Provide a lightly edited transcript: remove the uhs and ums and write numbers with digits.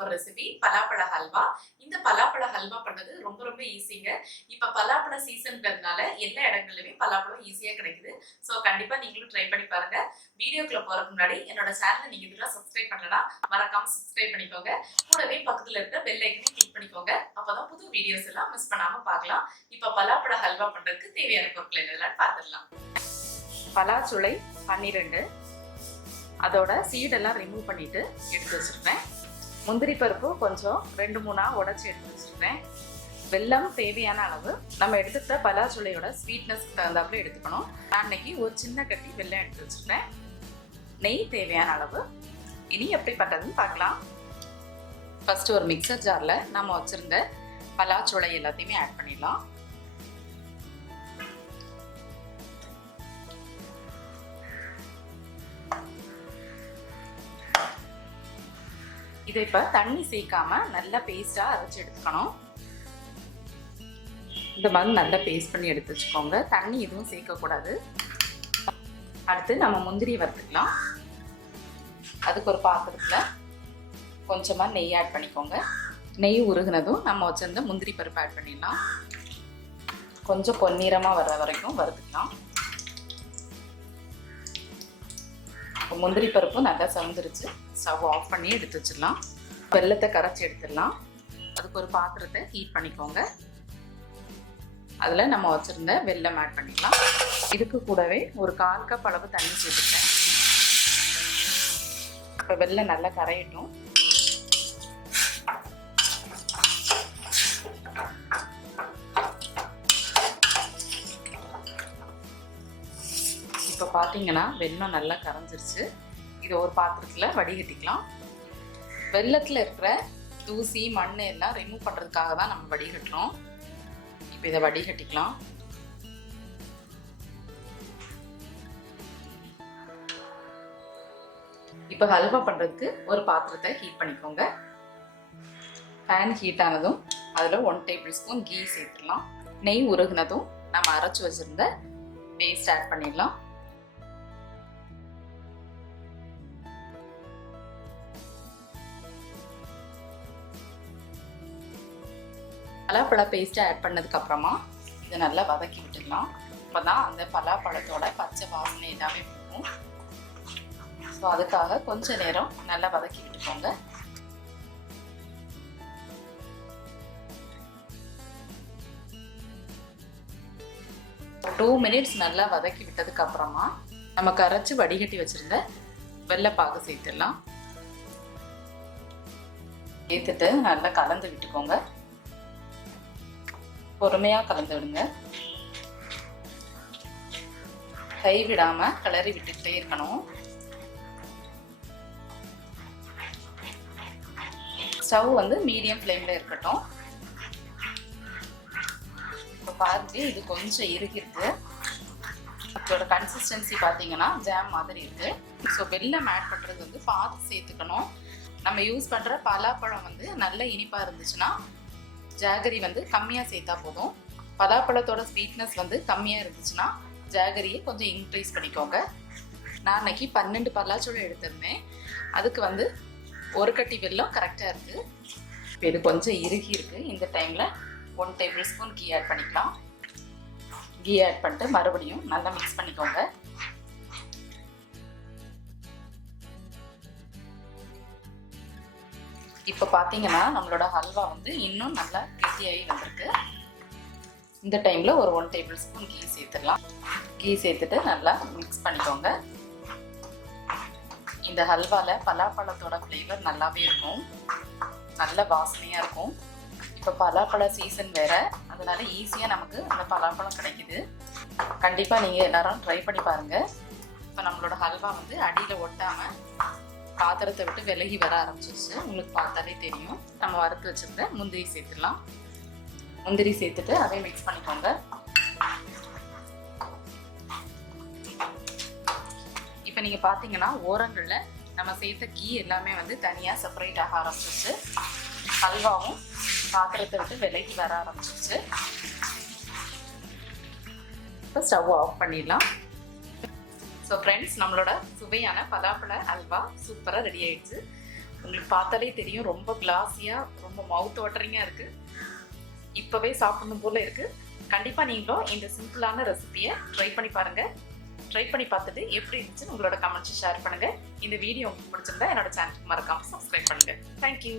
போற ரெசிபி பலாப்பழ ஹல்வா. இந்த பலாப்பழ ஹல்வா பண்றது ரொம்ப ஈஸிங்க. இப்ப பலாப்பழ சீசன்ங்கிறதுனால எல்லா இடங்கள்லயுமே பலாப்பழம் ஈஸியா கிடைக்குது. சோ கண்டிப்பா நீங்களும் ட்ரை பண்ணி பாருங்க. வீடியோக்குள்ள போறதுக்கு முன்னாடி என்னோட சேனலை நீங்க இதுவரை சப்ஸ்கிரைப் பண்ணலனா மறக்காம சப்ஸ்கிரைப் பண்ணிக்கோங்க. கூடவே பக்கத்துல இருக்க பெல் ஐக்கனை கிளிக் பண்ணிக்கோங்க. அப்பதான் புது வீடியோஸ் எல்லாம் மிஸ் பண்ணாம பார்க்கலாம். இப்ப பலாப்பழ ஹல்வா பண்றதுக்கு தேவையான பொருட்கள் என்னெல்லாம் பார்த்துடலாம். பலாச்சுளை 12, அதோட சீடெல்லாம் ரிமூவ் பண்ணிட்டு எடுத்து வச்சிருக்கேன். முந்திரி பருப்பு கொஞ்சம் 2-3 உடைச்சி எடுத்து வச்சிருக்கேன். வெல்லம் தேவையான அளவு, நம்ம எடுத்துக்கிட்ட பலாச்சுளையோட ஸ்வீட்னஸ்க்கு தகுந்தாப்புல எடுத்துக்கணும். நான் இன்னைக்கு ஒரு சின்ன கட்டி வெல்லம் எடுத்து வச்சிருக்கேன். நெய் தேவையான அளவு. இனி எப்படி பண்ணுறதுன்னு பார்க்கலாம். ஃபர்ஸ்ட் ஒரு மிக்சர் ஜார்ல நம்ம வச்சிருந்த பலாச்சுளை எல்லாத்தையுமே ஆட் பண்ணிடலாம். இதை இப்ப தண்ணி சேர்க்காம நல்லா பேஸ்டா அரைச்சு எடுத்துக்கணும். இந்த மாதிரி நல்லா பேஸ்ட் பண்ணி எடுத்து வச்சுக்கோங்க. தண்ணி எதுவும் சேர்க்கக்கூடாது. அடுத்து நம்ம முந்திரி வறுத்துக்கலாம். அதுக்கு ஒரு பாத்திரத்துல கொஞ்சமா நெய் ஆட் பண்ணிக்கோங்க. நெய் உருகுனதும் நம்ம வச்சிருந்த முந்திரி பருப்பு ஆட் பண்ணிடலாம். கொஞ்சம் பொன்னிறமா வர்ற வரைக்கும் வறுத்துக்கலாம். முந்திரி பருப்பு நல்லா செவந்துருச்சு. ஸ்டவ் ஆஃப் பண்ணி எடுத்து வச்சிடலாம். வெல்லத்தை கரைச்சி எடுத்துடலாம். அதுக்கு ஒரு பாத்திரத்தை ஹீட் பண்ணிக்கோங்க. அதில் நம்ம வச்சுருந்த வெல்லம் ஆட் பண்ணிக்கலாம். இதுக்கு கூடவே ஒரு 1/4 கப் அளவு தண்ணி சேர்த்துக்கிறேன். இப்போ வெல்லம் நல்லா கரையட்டும். இப்போ பார்த்தீங்கன்னா வெல்லம் நல்லா கரைஞ்சிருச்சு. இதை ஒரு பாத்திரத்தில் வடிகட்டிக்கலாம். வெல்லத்தில் இருக்கிற தூசி மண் எல்லாம் ரிமூவ் பண்ணுறதுக்காக தான் நம்ம வடிகட்டுறோம். இப்போ இதை வடிகட்டிக்கலாம். இப்போ ஹல்வா பண்ணுறதுக்கு ஒரு பாத்திரத்தை ஹீட் பண்ணிக்கோங்க. பேன் ஹீட் ஆனதும் அதில் 1 டேபிள் ஸ்பூன் கீ சேர்த்துடலாம். நெய் உருகுனதும் நம்ம அரைச்சி வச்சுருந்த பேஸ்ட் ஆட் பண்ணிடலாம். பலாப்பழ பேஸ்ட்டை ஆட் பண்ணதுக்கு அப்புறமா இதை நல்லா வதக்கி விட்டுடலாம். அப்போதான் அந்த பலாப்பழத்தோட பச்சை வாசனை எல்லாமே போகும். ஸோ அதுக்காக கொஞ்ச நேரம் நல்லா வதக்கி விட்டுக்கோங்க. ஒரு 2 மினிட்ஸ் நல்லா வதக்கி விட்டதுக்கு அப்புறமா நம்ம கரைச்சி வடிகட்டி வச்சிருந்த வெள்ளைப்பாகு சேர்த்துடலாம். சேர்த்துட்டு நல்லா கலந்து விட்டுக்கோங்க. பொறுமையா கலந்து விடுங்க. கைவிடாம கிளறி விட்டுக்கிட்டே இருக்கணும். ஸ்டவ் வந்து மீடியம் ஃப்ளேம்ல இருக்கட்டும். இப்போ பாருங்க, இது கொஞ்சம் இறுகிருக்கு. அதோட கன்சிஸ்டன்சி பார்த்தீங்கன்னா ஜாம் மாதிரி இருக்கு. ஸோ வெல்லம் ஆட் பண்றது வந்து பார்த்து சேர்த்துக்கணும். நம்ம யூஸ் பண்ற பலாப்பழம் வந்து நல்ல இனிப்பா இருந்துச்சுன்னா ஜாகரி வந்து கம்மியாக சேர்த்தா போதும். பலாப்பழத்தோட ஸ்வீட்னஸ் வந்து கம்மியாக இருந்துச்சுன்னா ஜாகரியை கொஞ்சம் இன்க்ரீஸ் பண்ணிக்கோங்க. நான் இன்னைக்கு 12 பலாச்சுளை எடுத்திருந்தேன். அதுக்கு வந்து 1 கட்டி வெல்லம் கரெக்டாக இருக்குது. இப்போ இது கொஞ்சம் இறுகி இருக்குது. இந்த டைமில் 1 டேபிள் ஸ்பூன் கீ ஆட் பண்ணிக்கலாம். கீ ஆட் பண்ணிட்டு மறுபடியும் நல்லா மிக்ஸ் பண்ணிக்கோங்க. இப்போ பார்த்தீங்கன்னா நம்மளோட ஹல்வா வந்து இன்னும் நல்லா கெட்டியாகி வந்திருக்கு. இந்த டைமில் ஒரு 1 டேபிள் ஸ்பூன் கீ சேர்த்துடலாம். கீ சேர்த்துட்டு நல்லா மிக்ஸ் பண்ணிக்கோங்க. இந்த ஹல்வாவில் பலாப்பழத்தோட ஃப்ளேவர் நல்லாவே இருக்கும். நல்ல வாசனையாக இருக்கும். இப்போ பலாப்பழ சீசன் வேறு, அதனால ஈஸியாக நமக்கு அந்த பலாப்பழம் கிடைக்குது. கண்டிப்பாக நீங்கள் எல்லாரும் ட்ரை பண்ணி பாருங்கள். இப்போ நம்மளோட ஹல்வா வந்து அடியில் ஒட்டாமல் பாத்திரத்தை விட்டு விலகி வர ஆரம்பிச்சிருச்சு. உங்களுக்கு பார்த்தாலே தெரியும். நம்ம வறுத்து வச்சிருந்த முந்திரி சேர்த்துடலாம். முந்திரி சேர்த்துட்டு அதை மிக்ஸ் பண்ணிக்கோங்க. இப்போ நீங்கள் பார்த்தீங்கன்னா ஓரங்களில் நம்ம சேர்த்த கீ எல்லாமே வந்து தனியாக செப்பரேட் ஆக ஆரம்பிச்சிருச்சு. ஹல்வாவும் பாத்திரத்தை விட்டு விலகி வர ஆரம்பிச்சிருச்சு. இப்போ ஸ்டவ் ஆஃப் பண்ணிடலாம். ஸோ ஃப்ரெண்ட்ஸ், நம்மளோட சுவையான பலாப்பழ அல்வா சூப்பராக ரெடி ஆயிடுச்சு. உங்களுக்கு பார்த்தாலே தெரியும், ரொம்ப கிளாஸியாக, ரொம்ப மவுத் வாட்டரிங்காக இருக்குது. இப்போவே சாப்பிடணும் போல் இருக்குது. கண்டிப்பாக நீங்களும் இந்த சிம்பிளான ரெசிபியை ட்ரை பண்ணி பாருங்கள். ட்ரை பண்ணி பார்த்துட்டு எப்படி இருந்துச்சுன்னு உங்களோட கமெண்ட்ஸை ஷேர் பண்ணுங்கள். இந்த வீடியோ உங்களுக்கு பிடிச்சிருந்தா என்னோட சேனலுக்கு மறக்காமல் சப்ஸ்கிரைப் பண்ணுங்கள். தேங்க்யூ.